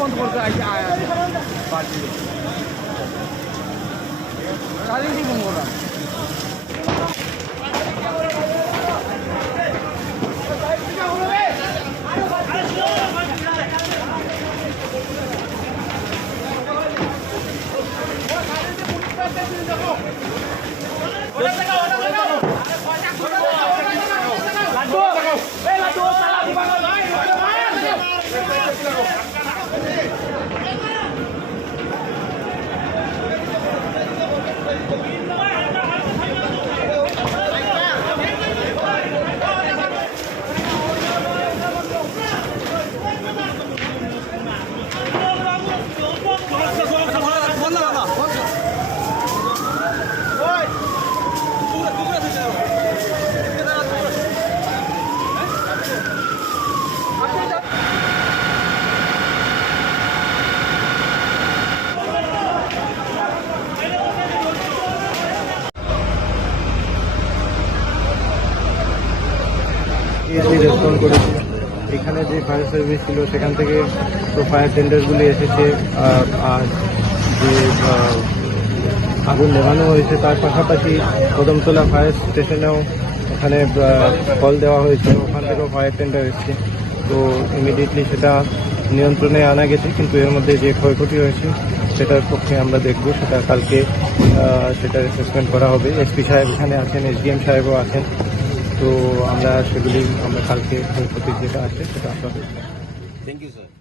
বন্ধ করতে চালিয়ে ফোন করলাম। রেসপন্ড করেছি। এখানে যে ফায়ার সার্ভিস ছিল সেখান থেকে তো ফায়ার টেন্ডারগুলি এসেছে, আর যে আগুন নেভানো হয়েছে তার পাশাপাশি কদমতলা ফায়ার স্টেশনেও ওখানে কল দেওয়া হয়েছে, ওখান থেকেও ফায়ার টেন্ডার এসেছে। তো ইমিডিয়েটলি সেটা নিয়ন্ত্রণে আনা গেছে, কিন্তু এর মধ্যে যে ক্ষয়ক্ষতি হয়েছে সেটার পক্ষে আমরা দেখব, সেটা কালকে সেটা অ্যাসেসমেন্ট করা হবে। এসপি সাহেব এখানে আছেন, এসডিএম সাহেবও আছেন। তো আমরা কালকে ক্ষয়ক্ষতি যেটা আছে সেটা আমরা দেখব। Thank you sir.